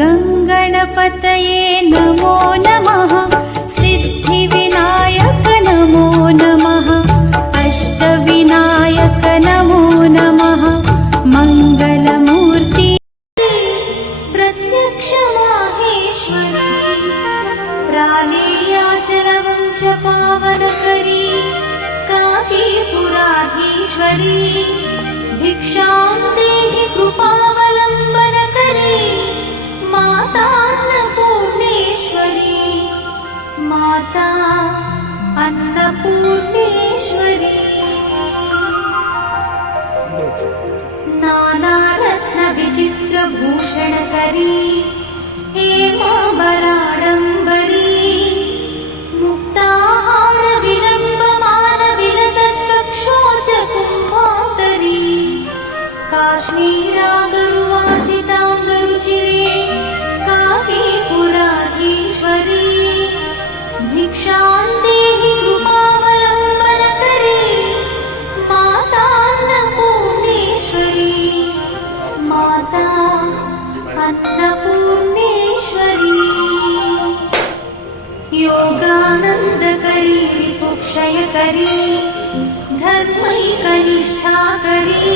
गङ्गणपतये नमो नमः। सिद्धिविनायक नमो नमः। अष्टविनायक नमो नमः। मङ्गलमूर्ति प्रत्यक्ष माहेश्वरी प्राणेयाचलवंश पावनकरी काशीपुराधीश्वरी भिक्षां देहि कृपावलम्बनकरी माता अन्नपूर्णेश्वरी माता अन्नपूर्णेश्वरी नानारत्नविचित्रभूषणकरी हेमाम्बराडम्बरी मुक्ताहारविलम्बमानविलसत्कक्षोजकुम्भान्तरी काश्मीरागरुवासिताङ्गरुचिरे काशीपुराधीश्वरी भिक्षां देहि कृपावलम्बनकरी माता अन्नपूर्णेश्वरी माता अन्नपूर्णेश्वरी योगानन्दकरी विपुक्षयकरी धर्मैकनिष्ठाकरी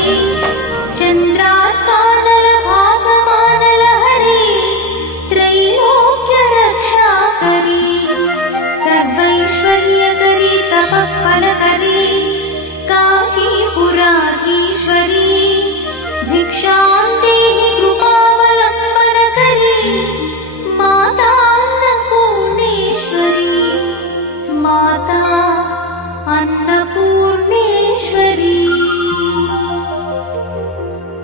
चन्द्रात्कानलभासमानलहरी त्रैलोक्यरक्षाकरी सर्वैश्वर्यकरी तपःफलकरी काशीपुराधीश्वरी भिक्षां देहि कृपावलम्बनकरी माता अन्नपूर्णेश्वरी माता अन्नपूर्णेश्वरी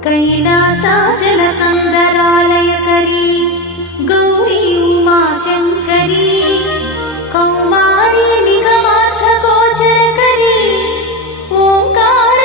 कैलासाचलकन्दरालयकरी गौरी उमाशङ्करी कौमारी निगमार्थगोचरकरी ओङ्कारबीजाक्षरी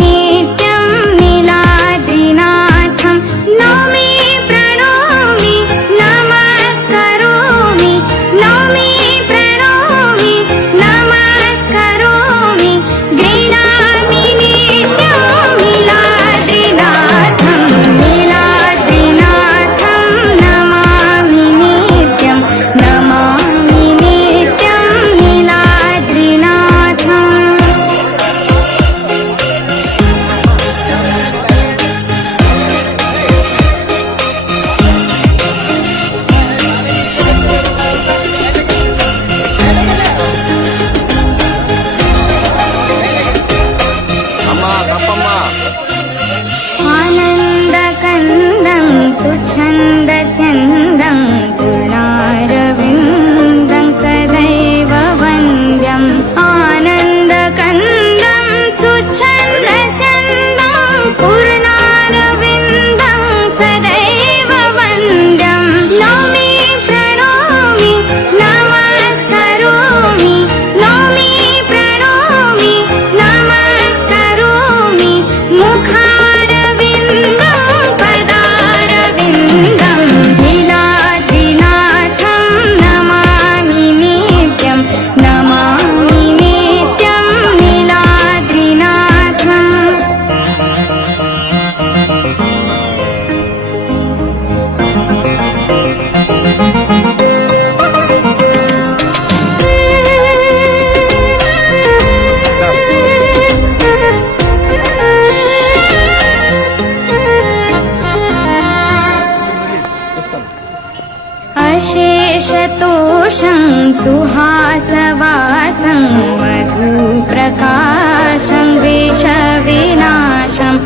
नित्यं नीलाद्रिनाथं नौमि प्रणौमि नमस्करोमि नौमि प्रणौमि नमस्करोमि गृह्णामि नित्यं नीलाद्रिनाथं नीलाद्रिनाथं नमामि नित्यं नमामि नित्यं नीलाद्रिनाथम् आनन्दकन्दं सुछन्दस्यन्दं पूर्णारविन्दं सदैव वन्द्यम् आनन्दकन्दं सुछन्दस्यन्दं पूर्णारविन्दं सदैव वन्द्यम् नौमि प्रणौमि नमस्करोमि नौमि प्रणौमि नमस्करोमि मुखारविन्दं पदारविन्दं नीलाद्रिनाथं नमामि नित्यं नमामि नित्यं नीलाद्रिनाथम् अशेषतोषं सुहासवासं मधुप्रकाशं विषविनाशम्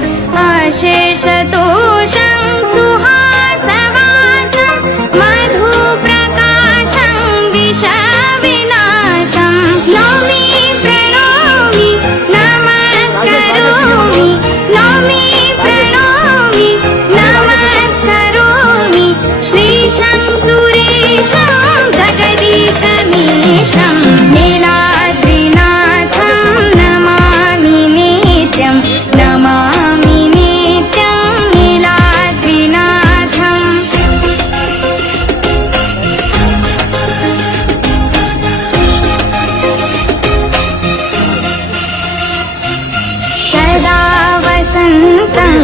अशेषतोषं सुहासवासं मधुप्रकाशं विषविनाशं नौमि प्रणौमि नमस्करोमि नौमि प्रणौमि नमस्करोमि श्रीशं सुरेशं जगदीशमीशं नीलाद्रिनाथं नमामि नित्यं नमामि नित्यं नीलाद्रिनाथम् सदा वसन्तं